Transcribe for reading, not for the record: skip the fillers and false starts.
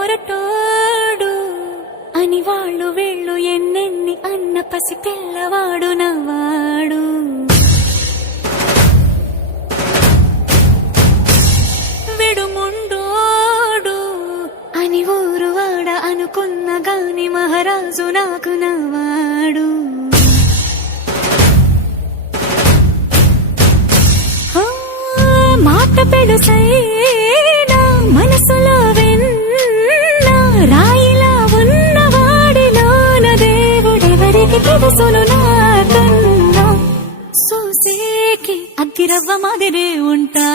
మొరటోడు అని వాళ్ళు వీళ్ళు ఎన్నెన్ని అన్న పసి పిల్లవాడు నవ్వాడు. విడుముండోడు అని ఊరు వాడ అనుకున్న గాని మహారాజు నాకు నవ్వాడు. మాట పెడుసైనా మనసులో వెన్న రాయిలా ఉన్నవాడిలోన దేవుడెవరికి తెలుసును నాకన్నా. సూసేకి అగ్గిరవ్వ మాదిరే ఉంటా